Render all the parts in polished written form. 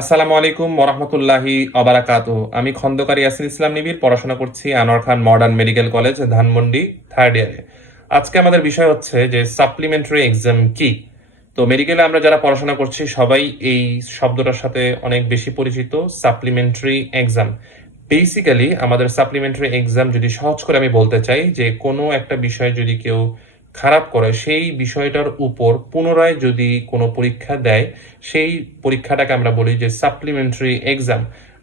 আসসালামু আলাইকুম ওরহমতুল্লাহি অবারাকাতুহু। আমি খন্দকার ইয়াসিন ইসলাম নিবিড় পড়াশোনা করছি Anwar Khan Modern Medical College Dhanmondi third ইয়ারে। আজকে আমাদের বিষয় হচ্ছে যে সাপ্লিমেন্টারি এক্সাম কি। তো মেডিকেলে আমরা যারা পড়াশোনা করছি সবাই এই শব্দটার সাথে অনেক বেশি পরিচিত। সাপ্লিমেন্টারি এক্সাম বেসিক্যালি আমাদের সাপ্লিমেন্টারি এক্সাম যদি সহজ করে আমি বলতে চাই যে কোনো একটা বিষয় যদি কেউ খারাপ করে সেই বিষয়টার উপর পুনরায় যদি কোনো পরীক্ষা দেয় সেই পরীক্ষাটাকে আমরা বলি যে সাপ্লিমেন্টারি এক্সাম।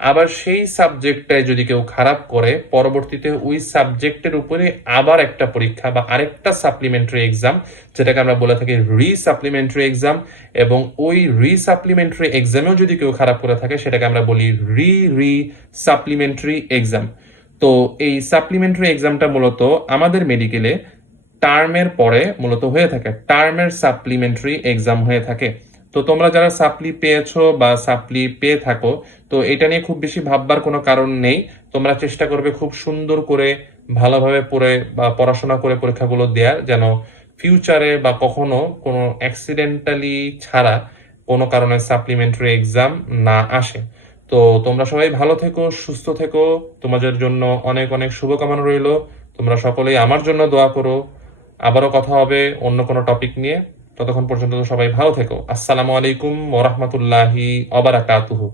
আবার সেই সাবজেক্টটায় যদি কেউ খারাপ করে পরবর্তীতে ওই সাবজেক্টের উপরে আবার একটা পরীক্ষা বা আরেকটা সাপ্লিমেন্টারি এক্সাম, যেটাকে আমরা বলে থাকি সাপ্লিমেন্টারি এক্সাম। এবং ওই সাপ্লিমেন্টারি এক্সামেও যদি কেউ খারাপ করে থাকে সেটাকে আমরা বলি রি সাপ্লিমেন্টারি এক্সাম। তো এই সাপ্লিমেন্টারি এক্সামটা মূলত আমাদের মেডিকেলে টার্মের পরে মূলত হয়ে থাকে, টার্মের সাপ্লিমেন্টারি এক্সাম হয়ে থাকে। তো তোমরা যারা সাপ্লি পেয়েছো বা সাপ্লি পেয়ে থাকো, তো এটা নিয়ে খুব বেশি ভাববার কোনো কারণ নেই। তোমরা চেষ্টা করবে খুব সুন্দর করে ভালোভাবে পড়ে বা পড়াশোনা করে পরীক্ষাগুলো দেওয়ার, যেন ফিউচারে বা কখনো কোনো অ্যাক্সিডেন্টালি ছাড়া কোনো কারণে সাপ্লিমেন্টারি এক্সাম না আসে। তো তোমরা সবাই ভালো থেকো, সুস্থ থেকো। তোমাদের জন্য অনেক অনেক শুভকামনা রইল। তোমরা সকলেই আমার জন্য দোয়া করো। আবারও কথা হবে অন্য কোনো টপিক নিয়ে। ততক্ষণ পর্যন্ত সবাই ভালো থেকো। আসসালামু আলাইকুম ওরহমতুল্লাহি অবারাকাতুহু।